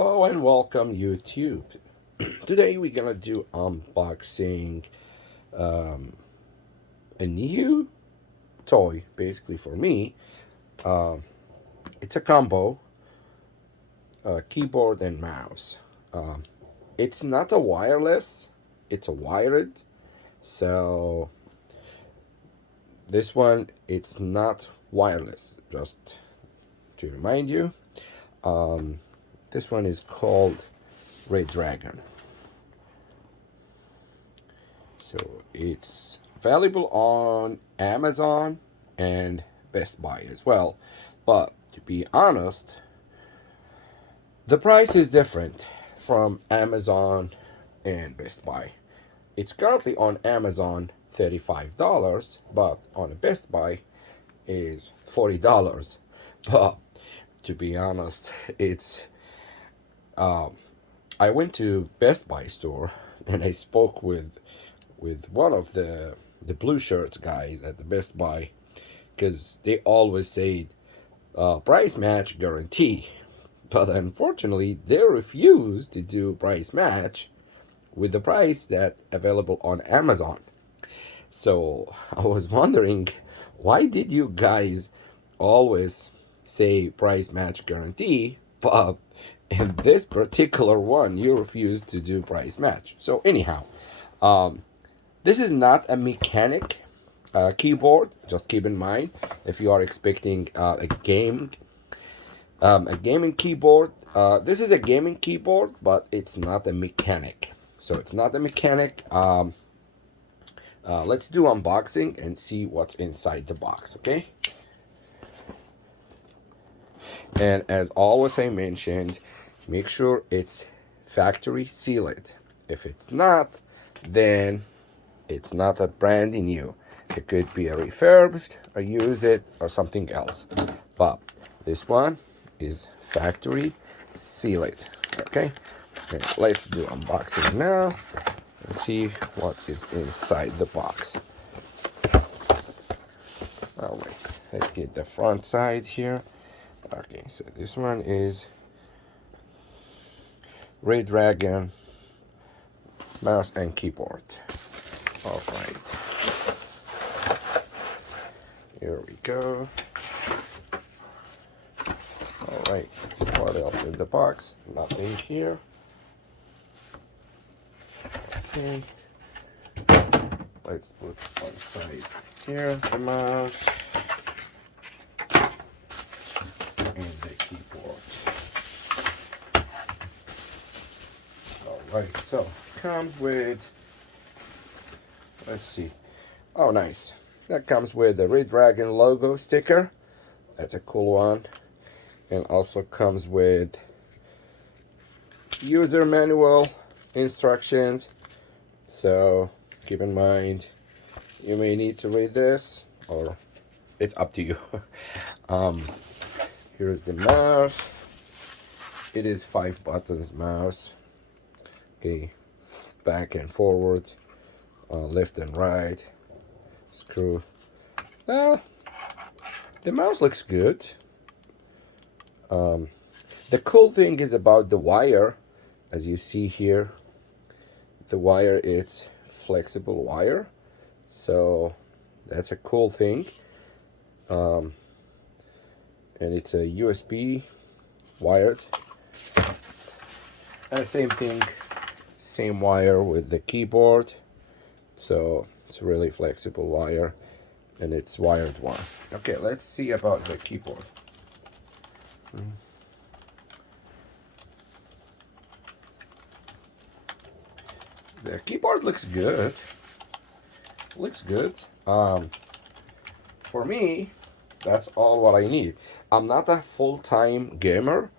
Hello and welcome YouTube. Today we're gonna do unboxing a new toy basically for me. It's a combo, keyboard and mouse. It's not a wireless, it's a wired. So this one it's not wireless, just to remind you. This one is called REDRAGON. So it's available on Amazon and Best Buy as well. But to be honest, the price is different from Amazon and Best Buy. It's currently on Amazon $35, but on Best Buy is $40. But to be honest, it's I went to Best Buy store and I spoke with one of the blue shirts guys at the Best Buy, because they always say price match guarantee, but unfortunately they refuse to do price match with the price that available on Amazon. So I was wondering, why did you guys always say price match guarantee, but in this particular one you refuse to do price match? So anyhow, this is not a mechanic keyboard. Just keep in mind, if you are expecting a gaming keyboard, this is a gaming keyboard, but it's not a mechanic. So it's not a mechanic. Let's do unboxing and see what's inside the box, okay? And as always I mentioned, make sure it's factory sealed. If it's not, then it's not a brand new. It could be a refurbished, or use it, or something else. But this one is factory sealed, okay? And let's do unboxing now and see what is inside the box. Oh wait, let's get the front side here. Okay, so this one is REDRAGON mouse and keyboard. All right, here we go. All right, what else in the box? Nothing here. Okay, let's put one side. Here's the mouse and the keyboard. All right, so comes with, let's see. Oh, nice. That comes with the REDRAGON logo sticker. That's a cool one. And also comes with user manual instructions. So keep in mind, you may need to read this, or it's up to you. Here's the mouse. It is 5 buttons mouse. Okay, back and forward, left and right, screw. Well, the mouse looks good. The cool thing is about the wire. As you see here, the wire, it's flexible wire, so that's a cool thing. And it's a USB wired, and same thing, same wire with the keyboard. So it's a really flexible wire, and it's wired one. Okay, let's see about the keyboard. The keyboard looks good. Looks good. For me, that's all what I need. I'm not a full-time gamer.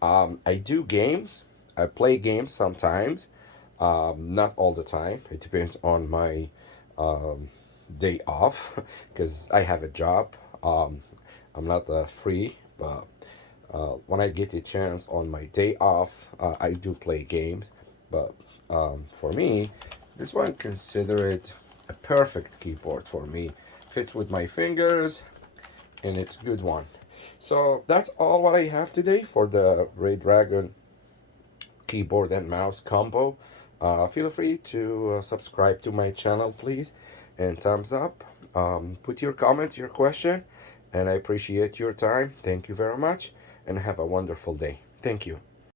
I do games. I play games sometimes. Not all the time. It depends on my day off, because I have a job. I'm not free, but when I get a chance on my day off, I do play games. But for me, this one, consider it a perfect keyboard for me. Fits with my fingers, and it's good one. So that's all what I have today for the REDRAGON keyboard and mouse combo. Feel free to subscribe to my channel, please, and thumbs up. Put your comments, your question, and I appreciate your time. Thank you very much, and have a wonderful day. Thank you.